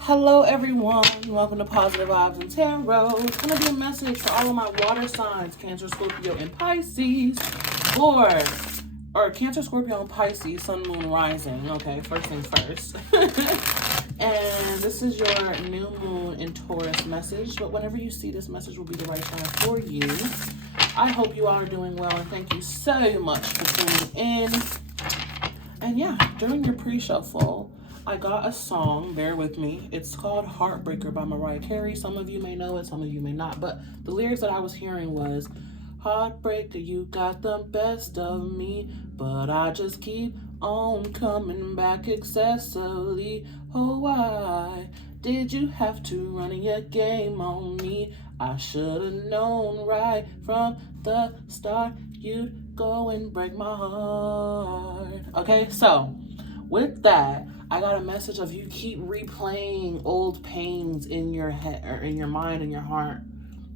Hello everyone, welcome to Positive Vibes and Tarot. It's going to be a message for all of my water signs, Cancer, Scorpio, and Pisces. Or Cancer, Scorpio, and Pisces, Sun, Moon, Rising. Okay, first things first. And this is your new moon in Taurus message. But whenever you see this message will be the right time for you. I hope you all are doing well and thank you so much for tuning in. And yeah, during your pre-shuffle, I got a song, bear with me. It's called Heartbreaker by Mariah Carey. Some of you may know it, some of you may not. But the lyrics that I was hearing was, Heartbreaker, you got the best of me, but I just keep on coming back excessively. Oh, why did you have to run your game on me? I should have known right from the start you'd go and break my heart. Okay, so with that, I got a message of you keep replaying old pains in your head or in your mind and your heart.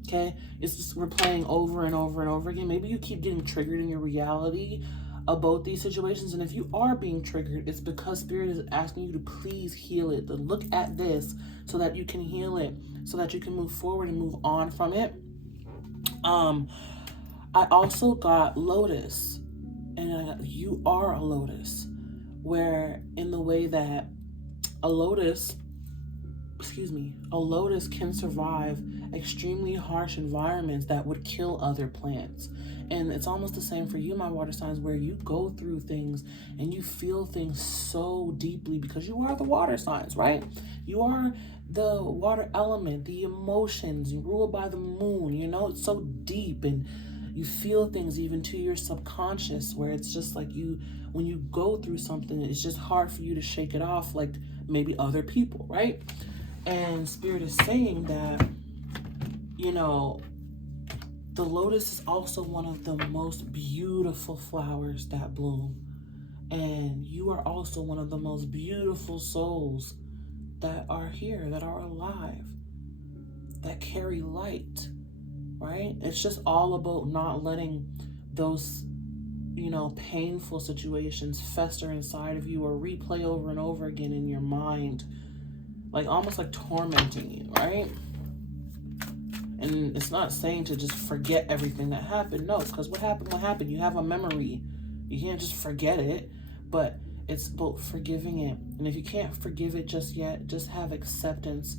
Okay, it's just replaying over and over and over again. Maybe you keep getting triggered in your reality about these situations, and if you are being triggered, it's because Spirit is asking you to please heal it, to look at this so that you can heal it, so that you can move forward and move on from it. I also got Lotus, and you are a Lotus, where in the way that a lotus can survive extremely harsh environments that would kill other plants. And it's almost the same for you, my water signs, where you go through things and you feel things so deeply because you are the water signs, right? You are the water element, the emotions, you rule by the moon, you know, it's so deep, and you feel things even to your subconscious, where it's just like when you go through something, it's just hard for you to shake it off like maybe other people, right? And Spirit is saying that, you know, the lotus is also one of the most beautiful flowers that bloom. And you are also one of the most beautiful souls that are here, that are alive, that carry light, right? It's just all about not letting those, you know, painful situations fester inside of you or replay over and over again in your mind, like almost like tormenting you, right? And it's not saying to just forget everything that happened. No, because what happened. You have a memory. You can't just forget it, but it's about forgiving it. And if you can't forgive it just yet, just have acceptance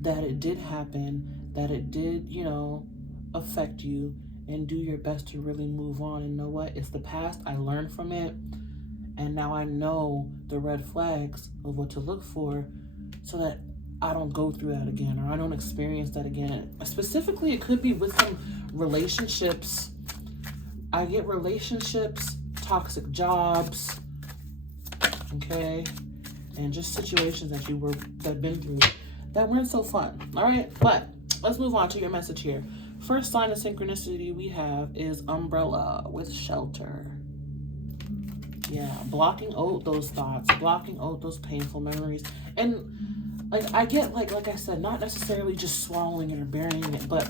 that it did happen, that it did, you know, affect you, and do your best to really move on and know what? It's the past. I learned from it, and now I know the red flags of what to look for so that I don't go through that again, or I don't experience that again. Specifically, it could be with some relationships. I get relationships, toxic jobs, okay, and just situations that that been through that weren't so fun. All right, but let's move on to your message here. First sign of synchronicity we have is umbrella with shelter. Yeah, blocking out those thoughts, blocking out those painful memories. And like I get, like I said, not necessarily just swallowing it or burying it, but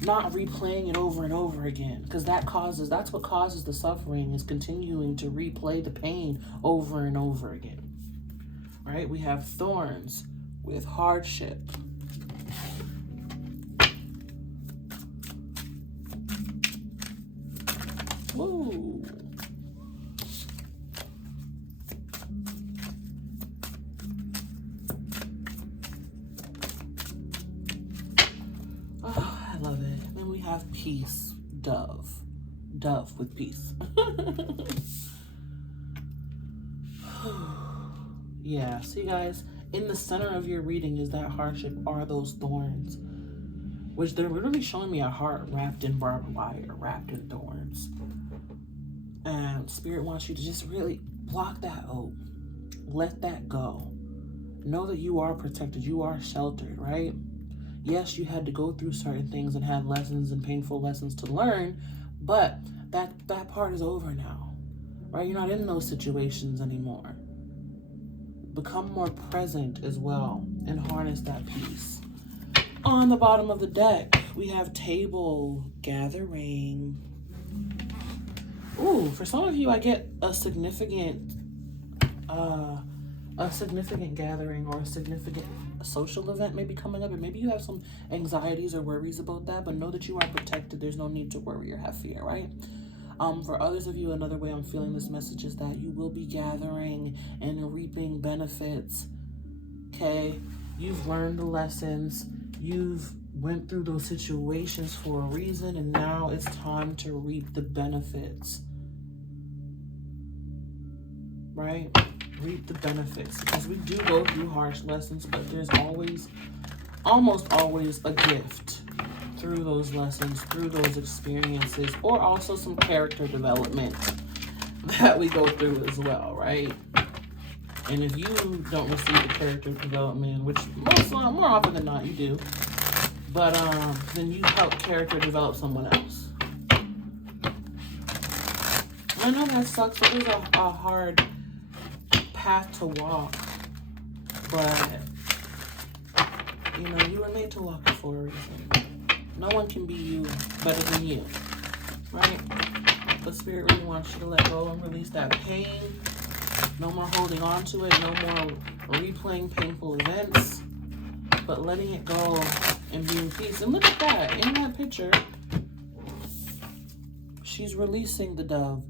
not replaying it over and over again, because that's what causes the suffering, is continuing to replay the pain over and over again. Right? We have thorns with hardship. Woo. Oh, I love it. Then we have peace, dove with peace. Yeah, see guys, in the center of your reading is that hardship, are those thorns, which they're literally showing me a heart wrapped in barbed wire, wrapped in thorns. And Spirit wants you to just really block that out. Let that go. Know that you are protected. You are sheltered, right? Yes, you had to go through certain things and had lessons and painful lessons to learn, but that part is over now, right? You're not in those situations anymore. Become more present as well and harness that peace. On the bottom of the deck, we have table, gathering. Ooh, for some of you, I get a significant a significant gathering or a significant social event may be coming up, and maybe you have some anxieties or worries about that, but know that you are protected. There's no need to worry or have fear, right? For others of you, another way I'm feeling this message is that you will be gathering and reaping benefits. Okay, you've learned the lessons, you've went through those situations for a reason, and now it's time to reap the benefits, right? Reap the benefits, because we do go through harsh lessons, but there's almost always a gift through those lessons, through those experiences, or also some character development that we go through as well, right? And if you don't receive the character development, which more often than not you do, but then you help character develop someone else. I know that sucks, but there's a hard path to walk, but you know, you were made to walk it for a reason. No one can be you better than you, right? But Spirit really wants you to let go and release that pain. No more holding on to it, no more replaying painful events, but letting it go and be in peace. And look at that, in that picture, she's releasing the dove.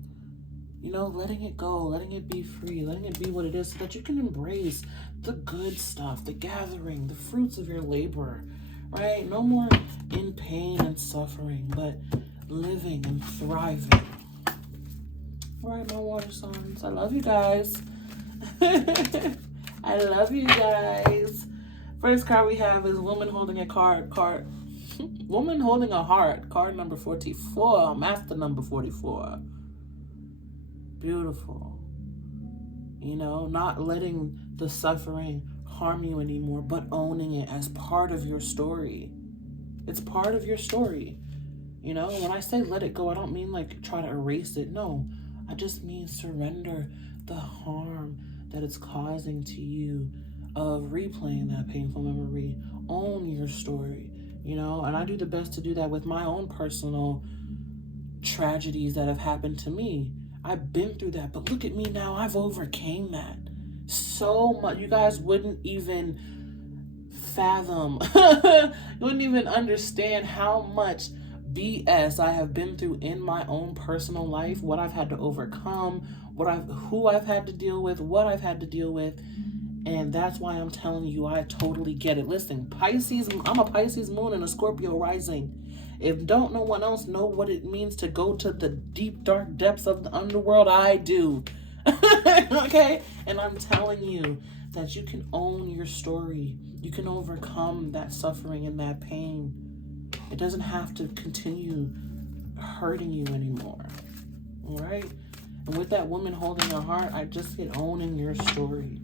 You know, letting it go, letting it be free, letting it be what it is, so that you can embrace the good stuff, the gathering, the fruits of your labor, right? No more in pain and suffering, but living and thriving. All right, my water signs, I love you guys. I love you guys. First card we have is Woman Holding a Woman Holding a Heart, card number 44, master number 44. Beautiful. You know, not letting the suffering harm you anymore, but owning it as part of your story. It's part of your story. You know, when I say let it go, I don't mean like try to erase it. No, I just mean surrender the harm that it's causing to you of replaying that painful memory. Own your story, you know, and I do the best to do that with my own personal tragedies that have happened to me. I've been through that, but look at me now. I've overcame that so much. You guys wouldn't even fathom. You wouldn't even understand how much BS I have been through in my own personal life, what I've had to overcome, who I've had to deal with, what I've had to deal with. And that's why I'm telling you, I totally get it. Listen, Pisces, I'm a Pisces moon and a Scorpio rising. If don't no one else know what it means to go to the deep, dark depths of the underworld, I do. Okay? And I'm telling you that you can own your story. You can overcome that suffering and that pain. It doesn't have to continue hurting you anymore. All right? And with that woman holding your heart, I just get owning your story.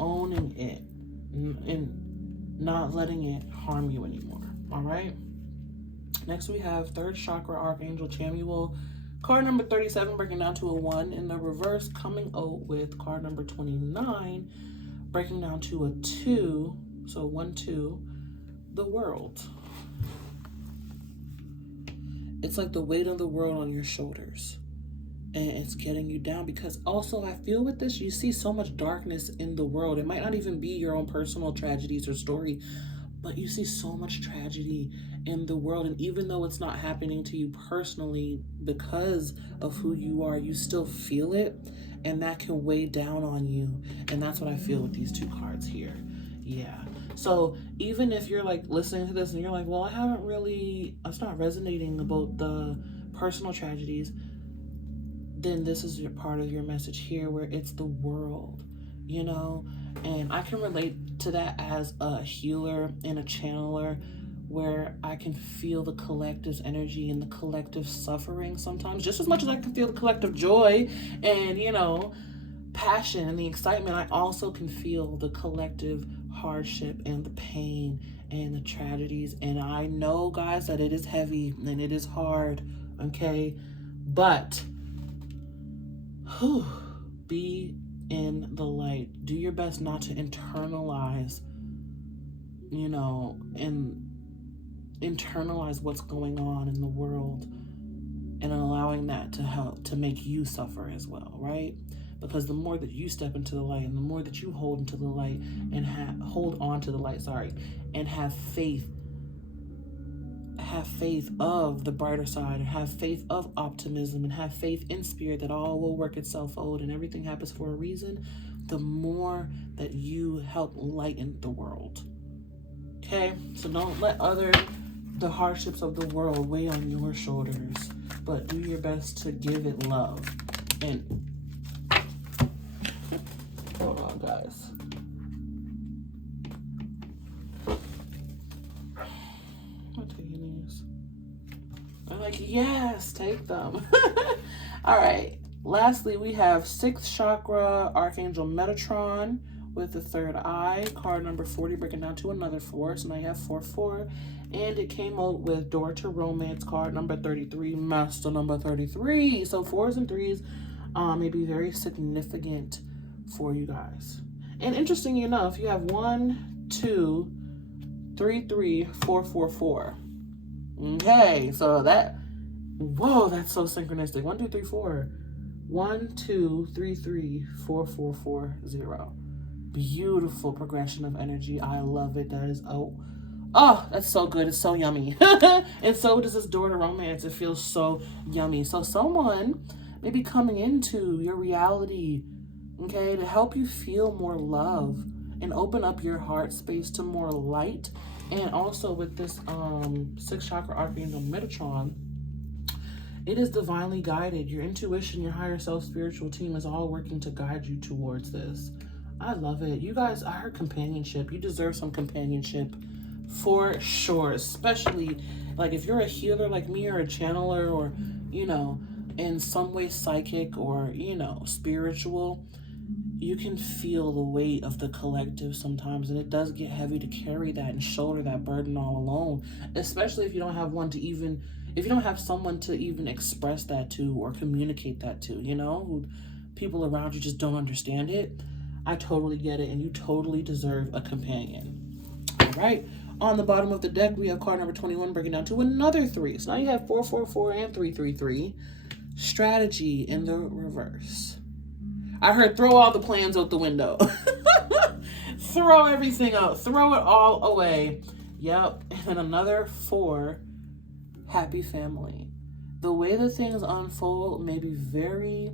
Owning it. And not letting it harm you anymore. All right? Next we have third chakra Archangel Chamuel, card number 37, breaking down to a 1 in the reverse, coming out with card number 29, breaking down to a 2, so 1, 2, the World. It's like the weight of the world on your shoulders, and it's getting you down, because also I feel with this, you see so much darkness in the world. It might not even be your own personal tragedies or story, but you see so much tragedy in the world, and even though it's not happening to you personally because of who you are, you still feel it, and that can weigh down on you. And that's what I feel with these two cards here. Yeah. So even if you're like listening to this and you're like, well, it's not resonating about the personal tragedies, then this is your part of your message here, where it's the world, you know. And I can relate to that as a healer and a channeler, where I can feel the collective's energy and the collective suffering sometimes, just as much as I can feel the collective joy and, you know, passion and the excitement. I also can feel the collective hardship and the pain and the tragedies. And I know, guys, that it is heavy and it is hard, okay? But be in the light. Do your best not to internalize, you know, and internalize what's going on in the world, and allowing that to help to make you suffer as well, right? Because the more that you step into the light, and the more that you hold into the light, and hold on to the light, and have faith of the brighter side, and have faith of optimism, and have faith in spirit that all will work itself out and everything happens for a reason, the more that you help lighten the world. Okay? So don't let the hardships of the world weigh on your shoulders, but do your best to give it love. And hold on, guys. I'm taking these. I'm like, yes, take them. All right. Lastly, we have 6th chakra, Archangel Metatron with the 3rd eye. Card number 40, breaking down to another 4. So now you have 4. And it came out with Door to Romance, card number 33, Master number 33. So 4s and 3s may be very significant for you guys. And interestingly enough, you have 1, 2, 3, 3, 4, 4, 4. Okay, so whoa, that's so synchronistic. 1, 2, 3, 4. 1, 2, 3, 3, 4, 4, 4, 0. Beautiful progression of energy. I love it. That is that's so good. It's so yummy. And so does this Door to Romance. It feels so yummy. So someone may be coming into your reality, okay, to help you feel more love and open up your heart space to more light. And also with this 6th chakra Archangel Metatron, it is divinely guided. Your intuition, your higher self, spiritual team is all working to guide you towards this. I love it. You guys, I heard companionship. You deserve some companionship for sure. Especially like if you're a healer like me, or a channeler, or, you know, in some way psychic, or, you know, spiritual, you can feel the weight of the collective sometimes. And it does get heavy to carry that and shoulder that burden all alone. Especially if you don't have someone to even express that to or communicate that to, you know, people around you just don't understand it. I totally get it, and you totally deserve a companion. All right. On the bottom of the deck, we have card number 21, breaking down to another 3. So now you have 4, 4, 4, and 3, 3, 3. Strategy in the reverse. I heard throw all the plans out the window. Throw everything out. Throw it all away. Yep. And then another 4, happy family. The way that things unfold may be very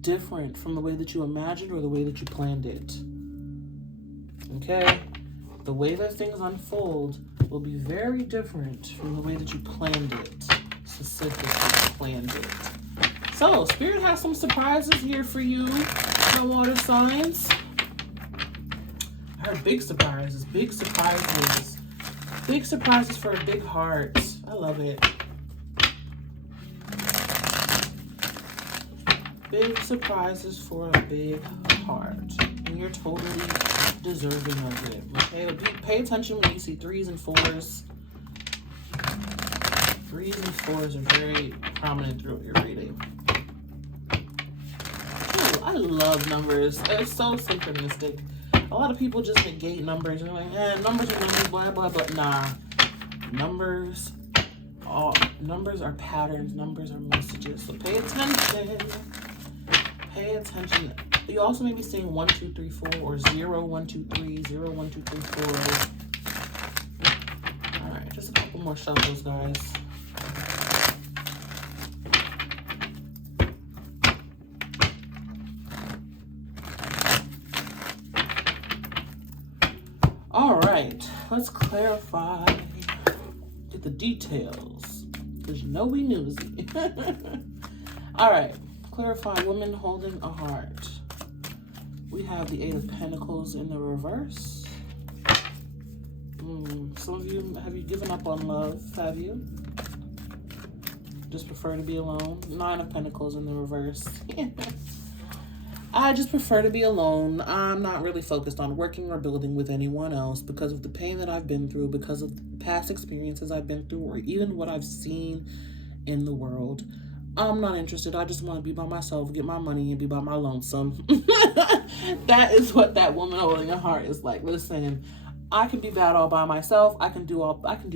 different from the way that you imagined or the way that you planned it. Okay? The way that things unfold will be very different from the way that you planned it. Specifically planned it. So, Spirit has some surprises here for you, my water signs. I heard big surprises. Big surprises. Big surprises for a big heart. I love it. Big surprises for a big heart. And you're totally deserving of it. Okay? But pay attention when you see 3s and 4s. 3s and 4s are very prominent throughout your reading. Ooh, I love numbers. They're so synchronistic. A lot of people just negate numbers. They're like, numbers are numbers, blah, blah, blah. Nah. Numbers are patterns. Numbers are messages. So pay attention. Pay attention. You also may be seeing 1, 2, 3, 4, or 0, 1, 2, 3, 0, 1, 2, 3, 4. All right, just a couple more shuffles, guys. All right, let's clarify. Get the details, because you know we newsy. All right. Clarify woman holding a heart. We have the 8 of Pentacles in the reverse. Some of you, have you given up on love? Have you? Just prefer to be alone? 9 of Pentacles in the reverse. I just prefer to be alone. I'm not really focused on working or building with anyone else because of the pain that I've been through, because of the past experiences I've been through, or even what I've seen in the world. I'm not interested. I just want to be by myself, get my money, and be by my lonesome. That is what that woman holding a heart is like. Listen, I can be bad all by myself. I can do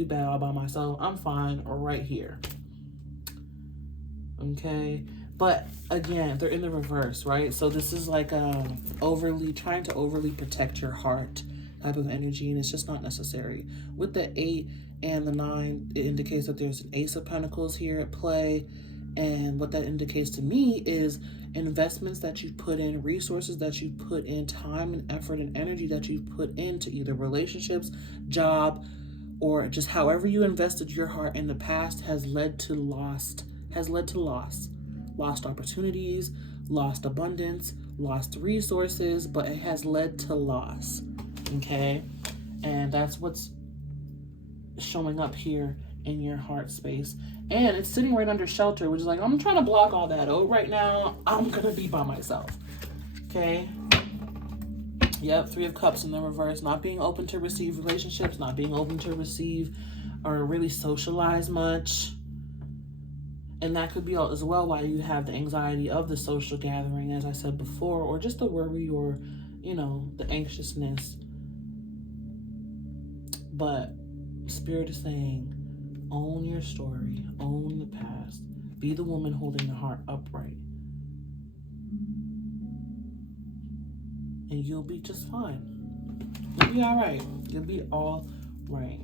bad all by myself. I'm fine right here. Okay. But again, they're in the reverse, right? So this is like trying to overly protect your heart type of energy, and it's just not necessary. With the 8 and the 9, it indicates that there's an Ace of Pentacles here at play. And what that indicates to me is investments that you put in, resources that you put in, time and effort and energy that you put into either relationships, job, or just however you invested your heart in the past has led to loss. Lost opportunities, lost abundance, lost resources, but it has led to loss. Okay? And that's what's showing up here in your heart space. And it's sitting right under shelter, which is like, I'm trying to block all that out right now. I'm gonna be by myself. Okay? Yep, 3 of Cups in the reverse. Not being open to receive relationships, not being open to receive or really socialize much. And that could be as well why you have the anxiety of the social gathering, as I said before, or just the worry or, the anxiousness. But Spirit is saying, own your story, own the past, be the woman holding the heart upright. And you'll be just fine. You'll be all right. You'll be all right.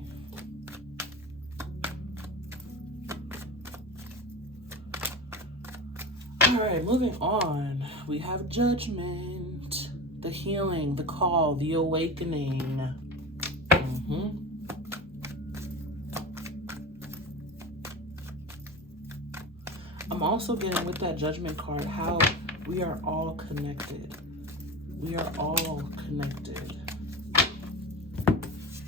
All right, moving on. We have Judgment, the healing, the call, the awakening. I'm also getting with that Judgment card how we are all connected. We are all connected.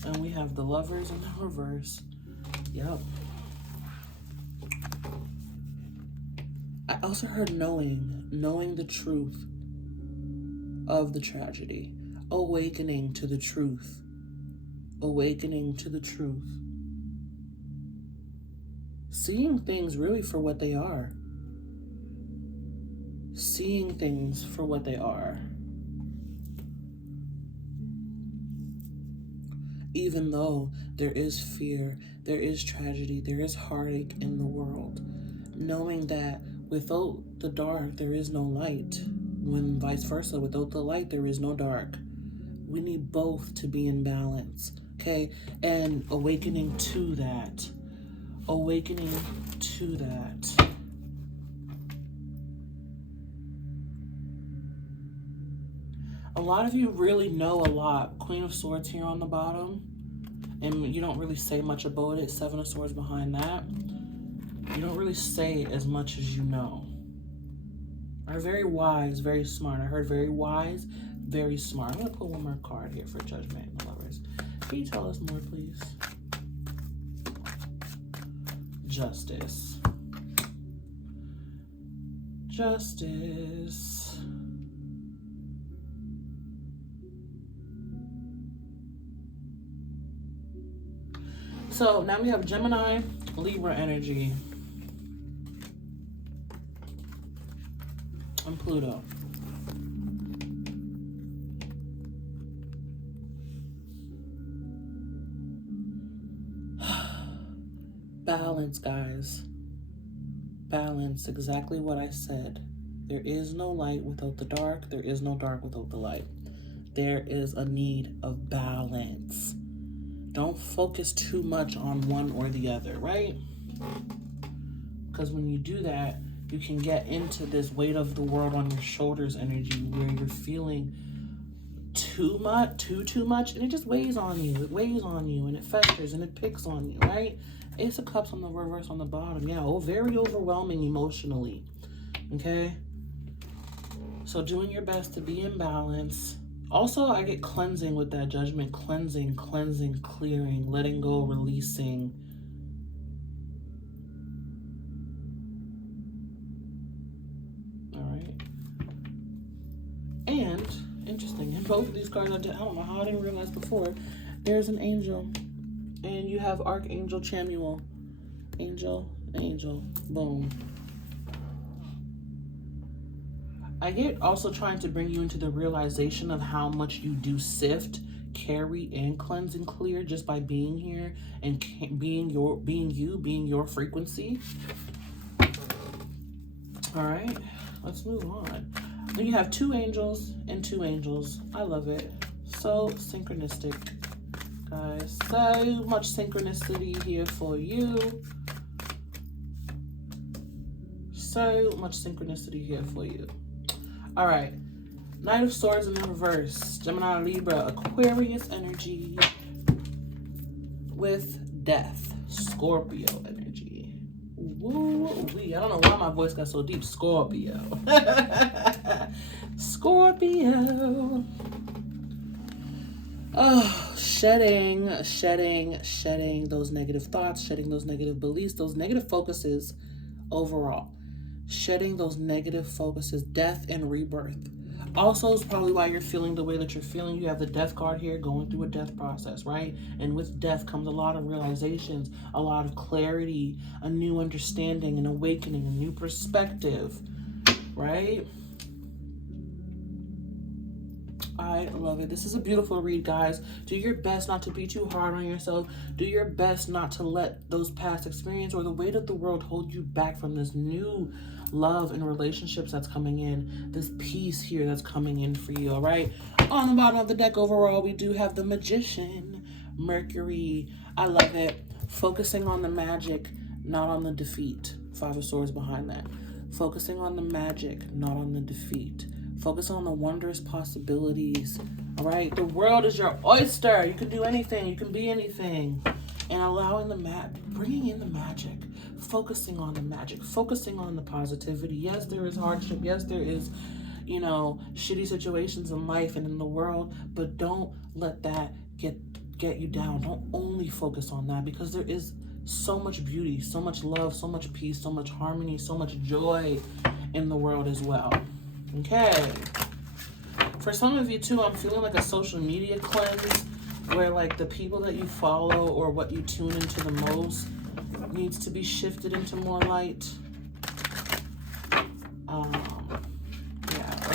And we have the Lovers in the reverse. Yep. I also heard knowing the truth of the tragedy, awakening to the truth, seeing things really for what they are, even though there is fear, there is tragedy, there is heartache in the world, knowing that without the dark, there is no light. When vice versa, without the light, there is no dark. We need both to be in balance, okay? And awakening to that. A lot of you really know a lot. Queen of Swords here on the bottom. And you don't really say much about it. 7 of Swords behind that. You don't really say as much as you know. Are very wise, very smart. I heard very wise, very smart. I'm going to pull one more card here for Judgment and the Lovers. Can you tell us more, please? Justice. So now we have Gemini, Libra energy, and Pluto. Balance, guys. Balance, exactly what I said. There is no light without the dark. There is no dark without the light. There is a need of balance. Don't focus too much on one or the other, right? Because when you do that, you can get into this weight of the world on your shoulders energy where you're feeling too much, and it just weighs on you. It weighs on you, and it festers, and it picks on you, right? Ace of Cups on the reverse on the bottom. Yeah, very overwhelming emotionally, okay? So doing your best to be in balance. Also, I get cleansing with that Judgment. Cleansing, clearing, letting go, releasing. All right. And, interesting, in both of these cards, I don't know how I didn't realize before, there's an angel. And you have Archangel Chamuel. Angel, boom. I get also trying to bring you into the realization of how much you do sift, carry, and cleanse and clear just by being here and being your frequency. All right, let's move on. Then you have 2 angels and 2 angels. I love it. So synchronistic, guys. So much synchronicity here for you. So much synchronicity here for you. All right. Knight of Swords in the reverse. Gemini, Libra, Aquarius energy with Death. Scorpio energy. Woo-wee. I don't know why my voice got so deep. Scorpio. Scorpio. Oh, shedding those negative thoughts, shedding those negative beliefs, those negative focuses overall. Shedding those negative focuses, death and rebirth. Also, is probably why you're feeling the way that you're feeling. You have the death card here, going through a death process, right? And with death comes a lot of realizations, a lot of clarity, a new understanding, an awakening, a new perspective, right? I love it. This is a beautiful read, guys. Do your best not to be too hard on yourself. Do your best not to let those past experiences or the weight of the world hold you back from this new love and relationships that's coming in. This peace here that's coming in for you, all right? On the bottom of the deck overall, we do have the Magician, Mercury. I love it. Focusing on the magic, not on the defeat. 5 of Swords behind that. Focusing on the magic, not on the defeat. Focus on the wondrous possibilities, all right? The world is your oyster. You can do anything. You can be anything. And allowing bringing in the magic, focusing on the magic, focusing on the positivity. Yes, there is hardship. Yes, there is, shitty situations in life and in the world, but don't let that get you down. Don't only focus on that, because there is so much beauty, so much love, so much peace, so much harmony, so much joy in the world as well. Okay. For some of you too, I'm feeling like a social media cleanse where like the people that you follow or what you tune into the most needs to be shifted into more light. Yeah.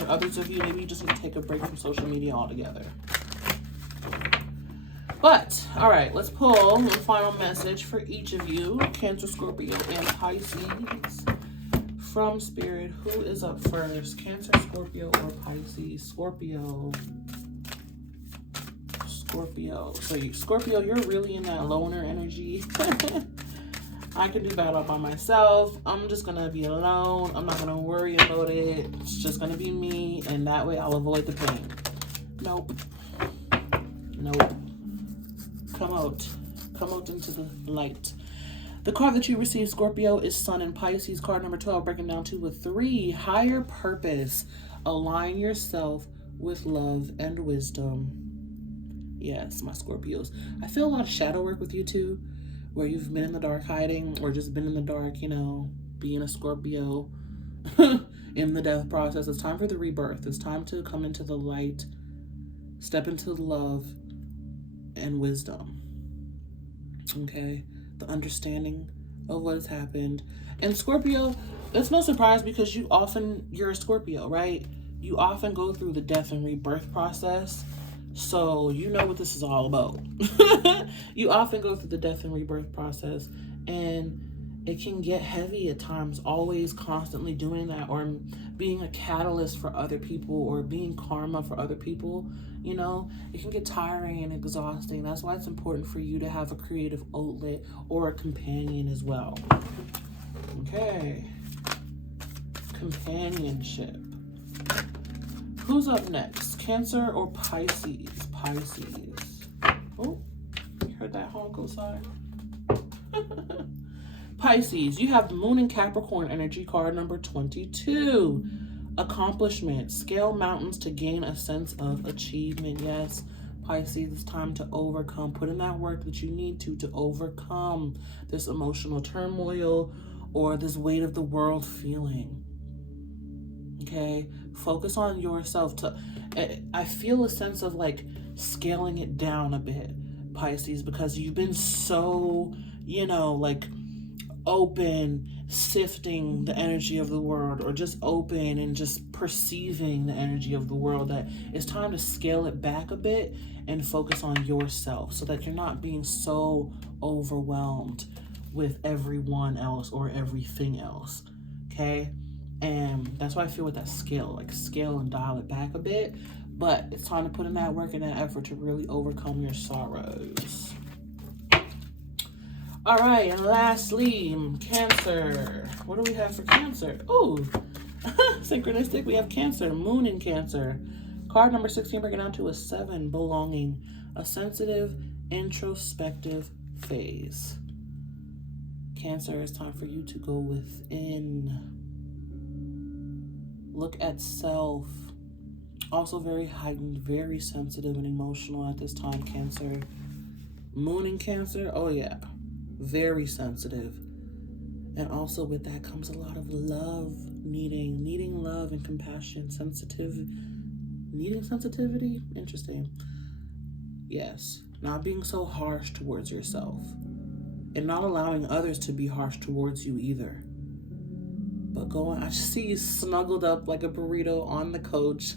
Or others of you, maybe you just need to take a break from social media altogether. But, all right, let's pull the final message for each of you, Cancer, Scorpio, and Pisces. From Spirit, who is up first? Cancer, Scorpio, or Pisces? Scorpio. So Scorpio, you're really in that loner energy. I can do battle by myself. I'm just going to be alone. I'm not going to worry about it. It's just going to be me, and that way I'll avoid the pain. Nope. Come out into the light. The card that you received, Scorpio, is Sun in Pisces. Card number 12, breaking down to a 3. Higher purpose. Align yourself with love and wisdom. Yes, my Scorpios. I feel a lot of shadow work with you too, where you've been in the dark hiding or just been in the dark, being a Scorpio in the death process. It's time for the rebirth. It's time to come into the light, step into love and wisdom. Okay? The understanding of what has happened. And Scorpio, it's no surprise because you're a Scorpio, right? You often go through the death and rebirth process. So you know what this is all about. You often go through the death and rebirth process, and it can get heavy at times, always constantly doing that, or being a catalyst for other people, or being karma for other people. It can get tiring and exhausting. That's why it's important for you to have a creative outlet or a companion as well. Okay. Companionship. Who's up next? Cancer or Pisces? Pisces. Oh, you heard that honk outside? Pisces, you have Moon and Capricorn energy, card number 22. Accomplishment. Scale mountains to gain a sense of achievement. Yes, Pisces, it's time to overcome. Put in that work that you need to overcome this emotional turmoil or this weight of the world feeling. Okay? Focus on yourself. I feel a sense of like scaling it down a bit, Pisces, because you've been so, open, sifting the energy of the world, or just open and just perceiving the energy of the world, that it's time to scale it back a bit and focus on yourself so that you're not being so overwhelmed with everyone else or everything else. Okay? And that's why I feel with that scale, like scale and dial it back a bit. But it's time to put in that work and that effort to really overcome your sorrows. All right, and lastly, Cancer. What do we have for Cancer? Oh, synchronistic. We have Cancer, Moon in Cancer. Card number 16, breaking down to a 7, belonging, a sensitive, introspective phase. Cancer, it's time for you to go within. Look at self. Also very heightened, very sensitive and emotional at this time, Cancer. Moon in Cancer, oh yeah, very sensitive. And also with that comes a lot of love, needing love and compassion, needing sensitivity, interesting. Yes, not being so harsh towards yourself and not allowing others to be harsh towards you either. But I see you snuggled up like a burrito on the couch,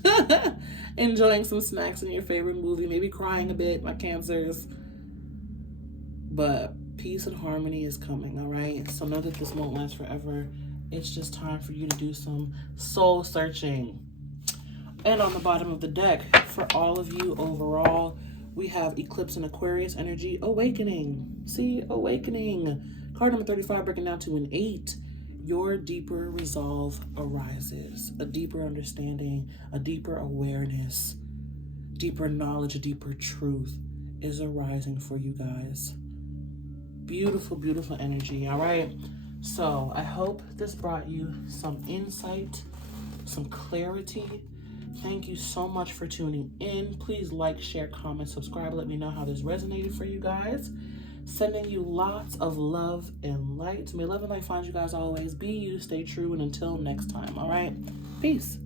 enjoying some snacks in your favorite movie, maybe crying a bit, my Cancers. But peace and harmony is coming, all right? So know that this won't last forever. It's just time for you to do some soul searching. And on the bottom of the deck, for all of you overall, we have Eclipse and Aquarius energy, awakening. See, awakening. Card number 35, breaking down to an 8. Your deeper resolve arises. A deeper understanding, a deeper awareness, deeper knowledge, a deeper truth is arising for you guys. Beautiful, beautiful energy, all right? So I hope this brought you some insight, some clarity. Thank you so much for tuning in. Please like, share, comment, subscribe. Let me know how this resonated for you guys. Sending you lots of love and light. May love and light find you guys always. Be you, stay true, and until next time, all right? Peace.